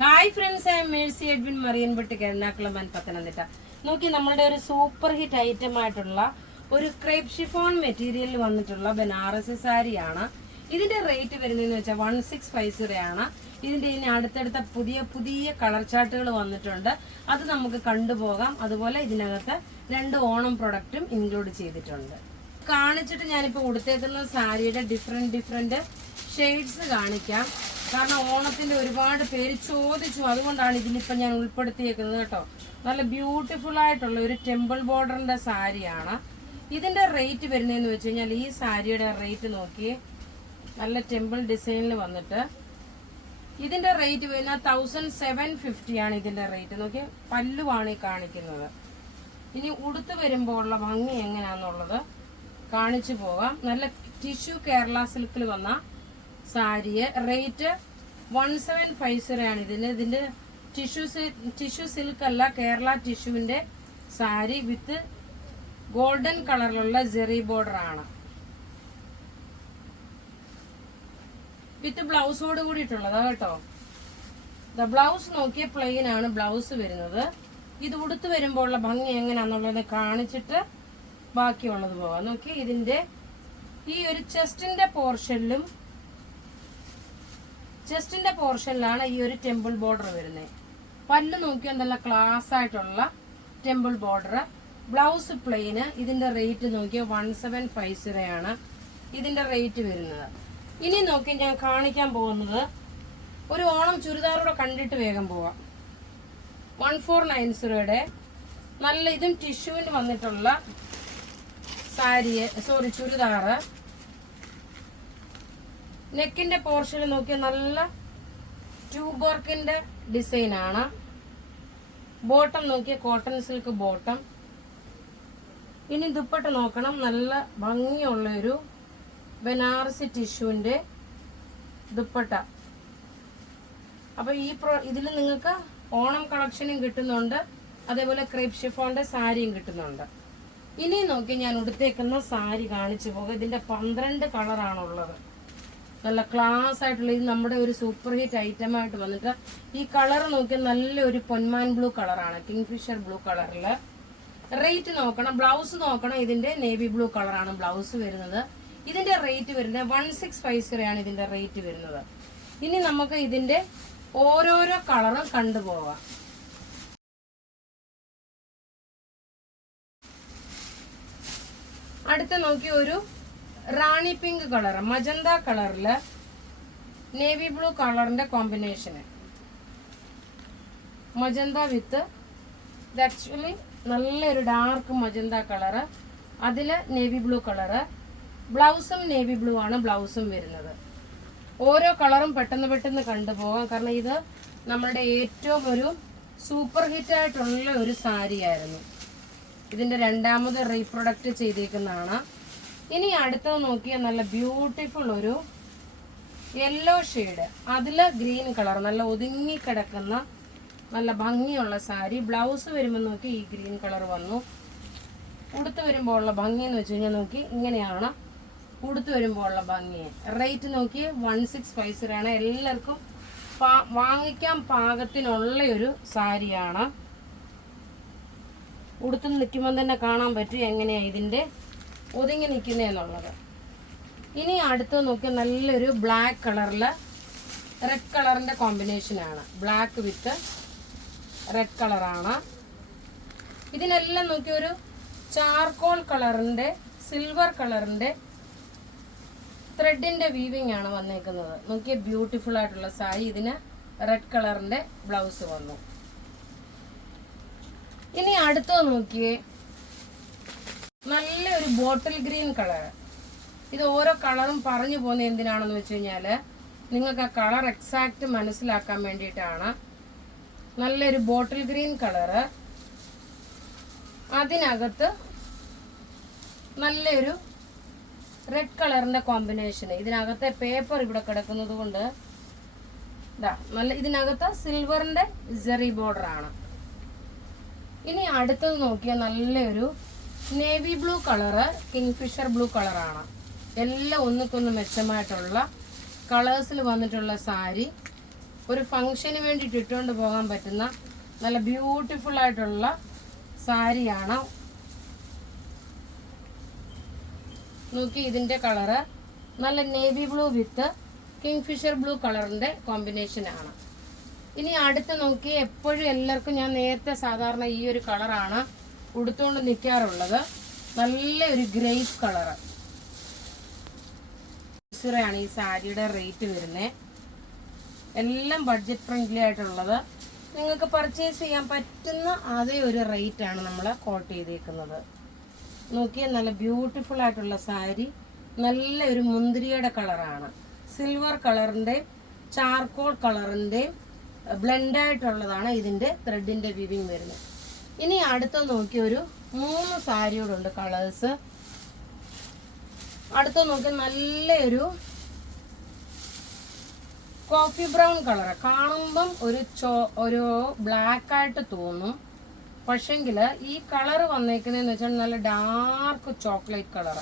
Hi friends, I am Mercy Edwin മറിയൻപെട്ട് എറണാകുളം പത്തനംതിട്ട. നോക്കി, നമ്മളുടെ ഒരു സൂപ്പർ ഹിറ്റ് ഐറ്റം ആയിട്ടുള്ള ഒരു ക്രേപ്പ് ഷിഫോൺ മെറ്റീരിയലിൽ വന്നിട്ടുള്ള ബനാറസി സാരിയാണ്. ഇതിന്റെ റേറ്റ് വരുന്നതെന്ന് വെച്ചാൽ 1650 ആണ്. ഇതിന്റെ ഇനി അടുത്തടുത്ത പുതിയ പുതിയ കളർ ചാർട്ടുകൾ വന്നിട്ടുണ്ട്. അത് നമുക്ക് കണ്ടുപോകാം. അതുപോലെ ഇതിനകത്ത് 2 ഓണം പ്രൊഡക്റ്റും ഇൻക്ലൂഡ് ചെയ്തിട്ടുണ്ട്. കാണിച്ചിട്ട് ഞാനിപ്പോൾ ഉടുത്തേക്കുന്ന സാരിയുടെ ഡിഫറെന്റ് ഷെയ്ഡ്സ് കാണിക്കാം. കാരണം ഓണത്തിന്റെ ഒരുപാട് പേര് ചോദിച്ചു, അതുകൊണ്ടാണ് ഇതിലിപ്പോൾ ഞാൻ ഉൾപ്പെടുത്തിയേക്കുന്നത് കേട്ടോ. നല്ല ബ്യൂട്ടിഫുൾ ആയിട്ടുള്ള ഒരു ടെമ്പിൾ ബോർഡറിന്റെ സാരിയാണ്. ഇതിന്റെ റേറ്റ് വരുന്നതെന്ന് വെച്ച് കഴിഞ്ഞാൽ ഈ സാരിയുടെ റേറ്റ് നോക്കിയേ, നല്ല ടെമ്പിൾ ഡിസൈനിൽ വന്നിട്ട് ഇതിന്റെ റേറ്റ് വരുന്ന 1750 ആണ്. ഇതിന്റെ റേറ്റ് നോക്കി, പല്ലുവാണ് ഈ കാണിക്കുന്നത്. ഇനി ഉടുത്ത് വരുമ്പോൾ ഉള്ള ഭംഗി എങ്ങനെയാന്നുള്ളത് കാണിച്ചു പോകാം. നല്ല ടിഷ്യൂ കേരള സിൽക്കിൽ വന്ന സാരിയെ റേറ്റ് 1750 ആണ്. ഇതിന്റെ ടിഷ്യൂ സിൽക്ക് അല്ല, കേരള ടിഷ്യൂവിന്റെ സാരി വിത്ത് ഗോൾഡൻ കളറിലുള്ള ജെറി ബോർഡർ ആണ്. വിത്ത് ബ്ലൗസോട് കൂടിയിട്ടുള്ളതാ കേട്ടോ. ബ്ലൗസ് നോക്കിയ പ്ലെയിൻ ആണ് ബ്ലൗസ് വരുന്നത്. ഇത് ഉടുത്ത് വരുമ്പോൾ ഉള്ള ഭംഗി എങ്ങനെയാന്നുള്ളത് കാണിച്ചിട്ട് ബാക്കിയുള്ളത് പോവാം. നോക്കി, ഇതിന്റെ ഈ ഒരു ചെസ്റ്റിന്റെ പോർഷനിലാണ് ഈ ഒരു ടെമ്പിൾ ബോർഡർ വരുന്നത്. പല്ല് നോക്കിയാൽ നല്ല ക്ലാസ് ആയിട്ടുള്ള ടെമ്പിൾ ബോർഡർ. ബ്ലൗസ് പ്ലെയിന്. ഇതിന്റെ റേറ്റ് നോക്കിയാൽ 1750 ആണ് ഇതിന്റെ റേറ്റ് വരുന്നത്. ഇനി നോക്കി, ഞാൻ കാണിക്കാൻ പോകുന്നത് ഒരു ഓണം ചുരിദാറൂടെ കണ്ടിട്ട് വേഗം പോവാം. 1490 നല്ല ഇതും ടിഷ്യൂവിന് വന്നിട്ടുള്ള ചുരിദാറ്. നെക്കിന്റെ പോർഷനിൽ നോക്കിയാൽ നല്ല ട്യൂബ് വർക്കിന്റെ ഡിസൈൻ ആണ്. ബോട്ടം നോക്കിയ കോട്ടൺ സിൽക്ക് ബോട്ടം. ഇനി ദുപ്പട്ട നോക്കണം, നല്ല ഭംഗിയുള്ള ഒരു ബനാറസി ടിഷ്യൂവിന്റെ ദുപ്പട്ട. അപ്പൊ ഇതിൽ നിങ്ങൾക്ക് ഓണം കളക്ഷനും കിട്ടുന്നുണ്ട്, അതേപോലെ ക്രേപ്പ് ഷിഫോണിന്റെ സാരിയും കിട്ടുന്നുണ്ട്. ഇനി നോക്കി, ഞാൻ ഉടുത്തേക്കുന്ന സാരി കാണിച്ചു പോകും. ഇതിന്റെ 12 കളറാണുള്ളത്. നല്ല ക്ലാസ് ആയിട്ടുള്ള ഇത് നമ്മുടെ ഒരു സൂപ്പർ ഹിറ്റ് ഐറ്റം ആയിട്ട് വന്നിട്ട് ഈ കളർ നോക്കിയാൽ നല്ലൊരു പൊന്മാൻ ബ്ലൂ കളറാണ്, കിങ്ഫിഷർ ബ്ലൂ കളറില്. റേറ്റ് നോക്കണം, ബ്ലൗസ് നോക്കണം. ഇതിന്റെ നേവി ബ്ലൂ കളറാണ് ബ്ലൗസ് വരുന്നത്. ഇതിന്റെ റേറ്റ് വരുന്നത് 1650 ആണ് ഇതിന്റെ റേറ്റ് വരുന്നത്. ഇനി നമുക്ക് ഇതിന്റെ ഓരോരോ കളറും കണ്ടുപോകാം. അടുത്ത നോക്കി, ഒരു റാണി പിങ്ക് കളർ, മജന്ത കളറില് നേവി ബ്ലൂ കളറിന്റെ കോമ്പിനേഷന്. മജന്ത വിത്ത് ഇത് ആക്ച്വലി നല്ലൊരു ഡാർക്ക് മജന്ത കളറ്, അതില് നേവി ബ്ലൂ കളറ്. ബ്ലൗസും നേവി ബ്ലൂ ആണ് ബ്ലൗസും വരുന്നത്. ഓരോ കളറും പെട്ടെന്ന് കണ്ടുപോകാം. കാരണം ഇത് നമ്മളുടെ ഏറ്റവും ഒരു സൂപ്പർ ഹിറ്റ് ആയിട്ടുള്ള ഒരു സാരിയായിരുന്നു. ഇതിന്റെ 2ാമത് റീപ്രൊഡക്റ്റ് ചെയ്തേക്കുന്നതാണ്. ഇനി അടുത്തത് നോക്കിയാൽ നല്ല ബ്യൂട്ടിഫുൾ ഒരു യെല്ലോ ഷെയ്ഡ്, അതില് ഗ്രീൻ കളർ, നല്ല ഒതുങ്ങി കിടക്കുന്ന നല്ല ഭംഗിയുള്ള സാരി. ബ്ലൗസ് വരുമ്പോൾ നോക്കി ഈ ഗ്രീൻ കളർ വന്നു. ഉടുത്ത് വരുമ്പോൾ ഉള്ള ഭംഗി എന്ന് വെച്ച് കഴിഞ്ഞാൽ നോക്കി, ഇങ്ങനെയാണ് ഉടുത്ത് വരുമ്പോൾ ഉള്ള ഭംഗി. റേറ്റ് നോക്കി 1650 ആണ്. എല്ലാവർക്കും വാങ്ങിക്കാൻ പാകത്തിനുള്ള ഒരു സാരിയാണ്. ഉടുത്ത് നിൽക്കുമ്പോൾ തന്നെ കാണാൻ പറ്റും എങ്ങനെയാ ഇതിന്റെ ഒതുങ്ങി നിൽക്കുന്നതെന്നുള്ളത്. ഇനി അടുത്ത് നോക്കിയാൽ നല്ലൊരു ബ്ലാക്ക് കളറില് റെഡ് കളറിന്റെ കോമ്പിനേഷനാണ്. ബ്ലാക്ക് വിത്ത് റെഡ് കളറാണ്. ഇതിനെല്ലാം നോക്കി ഒരു ചാർക്കോൾ കളറിന്റെ സിൽവർ കളറിന്റെ ത്രെഡിന്റെ വീവിംഗ് ആണ് വന്നേക്കുന്നത്. നോക്കിയ ബ്യൂട്ടിഫുൾ ആയിട്ടുള്ള സാരി. ഇതിന് റെഡ് കളറിന്റെ ബ്ലൗസ് വന്നു. ഇനി അടുത്തത് നോക്കിയേ, നല്ലൊരു ബോട്ടിൽ ഗ്രീൻ കളർ. ഇത് ഓരോ കളറും പറഞ്ഞു പോകുന്നത് എന്തിനാണെന്ന് വെച്ച് കഴിഞ്ഞാല് നിങ്ങൾക്ക് ആ കളർ എക്സാക്റ്റ് മനസ്സിലാക്കാൻ വേണ്ടിയിട്ടാണ്. നല്ലൊരു ബോട്ടിൽ ഗ്രീൻ കളറ്, അതിനകത്ത് നല്ലൊരു റെഡ് കളറിന്റെ കോമ്പിനേഷൻ. ഇതിനകത്തെ പേപ്പർ ഇവിടെ കിടക്കുന്നത് കൊണ്ട് നല്ല ഇതിനകത്ത് സിൽവറിന്റെ ജെറി ബോർഡർ ആണ്. ഇനി അടുത്തത് നോക്കിയാൽ നല്ലൊരു navy blue colour, kingfisher blue കളറാണ്. എല്ലാം ഒന്നിക്കൊന്ന് മെച്ചമായിട്ടുള്ള കളേഴ്സിൽ വന്നിട്ടുള്ള സാരി. ഒരു ഫംഗ്ഷന് വേണ്ടിയിട്ട് ഇട്ടുകൊണ്ട് പോകാൻ പറ്റുന്ന നല്ല ബ്യൂട്ടിഫുൾ ആയിട്ടുള്ള സാരിയാണ്. നോക്കി ഇതിൻ്റെ കളറ് നല്ല navy blue with kingfisher blue കളറിൻ്റെ കോമ്പിനേഷനാണ്. ഇനി അടുത്ത് നോക്കി, എപ്പോഴും എല്ലാവർക്കും ഞാൻ നേരത്തെ സാധാരണ ഈ ഒരു കളറാണ് ഉടുത്തുകൊണ്ട് നിൽക്കാറുള്ളത്. നല്ല ഒരു ഗ്രേപ്പ് കളറ് ആണ് ഈ സാരിയുടെ റേറ്റ് വരുന്നത്. എല്ലാം ബഡ്ജറ്റ് ഫ്രണ്ട്ലി ആയിട്ടുള്ളത്, നിങ്ങൾക്ക് പർച്ചേസ് ചെയ്യാൻ പറ്റുന്ന അതേ ഒരു റേറ്റാണ് നമ്മൾ കോട്ട് ചെയ്തേക്കുന്നത്. നോക്കിയാൽ നല്ല ബ്യൂട്ടിഫുൾ ആയിട്ടുള്ള സാരി, നല്ല ഒരു മുന്തിരിയുടെ കളറാണ്. സിൽവർ കളറിൻ്റെ ചാർക്കോൾ കളറിൻ്റെ ബ്ലെൻഡായിട്ടുള്ളതാണ് ഇതിൻ്റെ ത്രെഡിൻ്റെ വിവിങ് വരുന്നത്. ഇനി അടുത്ത നോക്കി ഒരു 3 സാരിയോടുണ്ട് കളേഴ്സ്. അടുത്ത നോക്കി നല്ലൊരു കോഫി ബ്രൗൺ കളർ, കാണുമ്പം ഒരു ബ്ലാക്ക് ആയിട്ട് തോന്നും, പക്ഷെങ്കിൽ ഈ കളർ വന്നേക്കുന്നതെന്ന് വെച്ചാൽ നല്ല ഡാർക്ക് ചോക്ലേറ്റ് കളർ,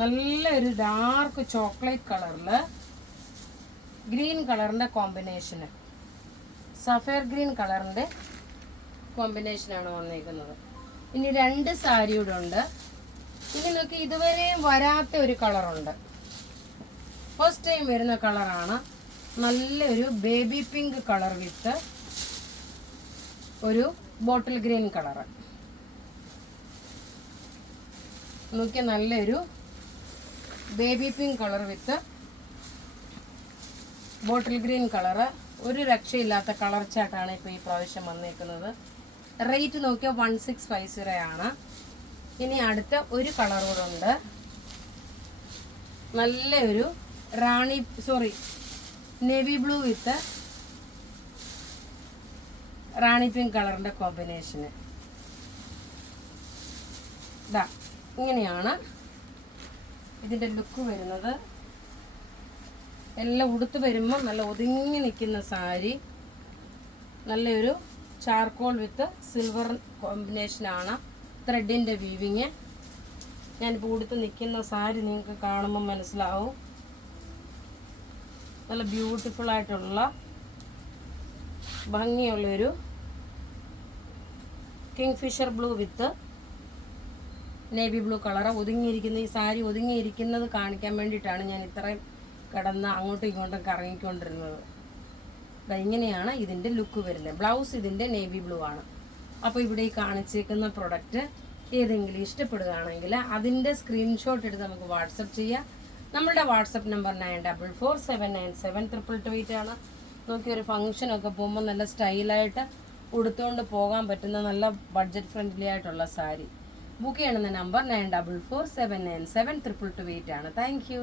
നല്ലൊരു ഡാർക്ക് ചോക്ലേറ്റ് കളറിൽ ഗ്രീൻ കളറിൻ്റെ കോമ്പിനേഷന്, സഫയർ ഗ്രീൻ കളറിൻ്റെ കോമ്പിനേഷനാണ് വന്നേക്കുന്നത്. ഇനി 2 സാരിയുടെ ഉണ്ട്. ഇനി നോക്കി, ഇതുവരെയും വരാത്ത ഒരു കളറുണ്ട്, ഫസ്റ്റ് ടൈം വരുന്ന കളറാണ്. നല്ലൊരു ബേബി പിങ്ക് കളർ വിത്ത് ഒരു ബോട്ടിൽ ഗ്രീൻ കളറ്. നോക്കിയ നല്ലൊരു baby pink colour with bottle green colour. ഒരു രക്ഷയില്ലാത്ത കളർ ചാട്ടാണ് ഇപ്പോൾ ഈ പ്രാവശ്യം വന്നേക്കുന്നത്. റേറ്റ് നോക്കിയാൽ 1650 ആണ്. ഇനി അടുത്ത ഒരു കളർ കൂടെ ഉണ്ട്, നല്ലൊരു navy blue with rani pink കളറിൻ്റെ കോമ്പിനേഷന്. ഇതാ ഇങ്ങനെയാണ് ഇതിൻ്റെ ലുക്ക് വരുന്നത്. എല്ലാം ഉടുത്ത് വരുമ്പോൾ നല്ല ഒതുങ്ങി നിൽക്കുന്ന സാരി, നല്ലൊരു ചാർക്കോൾ വിത്ത് സിൽവർ കോമ്പിനേഷനാണ് ത്രെഡിൻ്റെ വീവിങ്. ഞാനിപ്പോൾ ഉടുത്ത് നിൽക്കുന്ന സാരി നിങ്ങൾക്ക് കാണുമ്പോൾ മനസ്സിലാവും. നല്ല ബ്യൂട്ടിഫുൾ ആയിട്ടുള്ള ഭംഗിയുള്ളൊരു kingfisher blue with navy blue colour ഒതുങ്ങിയിരിക്കുന്ന ഈ സാരി ഒതുങ്ങിയിരിക്കുന്നത് കാണിക്കാൻ വേണ്ടിയിട്ടാണ് ഞാൻ ഇത്രയും കിടന്ന് അങ്ങോട്ടും ഇങ്ങോട്ടും കറങ്ങിക്കൊണ്ടിരുന്നത്. ഇങ്ങനെയാണ് ഇതിൻ്റെ ലുക്ക് വരുന്നത്. ബ്ലൗസ് ഇതിൻ്റെ നേവി ബ്ലൂ ആണ്. അപ്പോൾ ഇവിടെ ഈ കാണിച്ചേക്കുന്ന പ്രൊഡക്റ്റ് ഏതെങ്കിലും ഇഷ്ടപ്പെടുകയാണെങ്കിൽ അതിൻ്റെ സ്ക്രീൻഷോട്ട് എടുത്ത് നമുക്ക് വാട്സപ്പ് ചെയ്യാം. നമ്മളുടെ വാട്സപ്പ് നമ്പർ 9447972228 ആണ്. നോക്കി ഒരു ഫംഗ്ഷനൊക്കെ പോകുമ്പോൾ നല്ല സ്റ്റൈലായിട്ട് ഉടുത്തുകൊണ്ട് പോകാൻ പറ്റുന്ന നല്ല ബഡ്ജറ്റ് ഫ്രണ്ട്ലി ആയിട്ടുള്ള സാരി. ബുക്ക് ചെയ്യണമെന്ന നമ്പർ 9447972228 ആണ്. Thank you.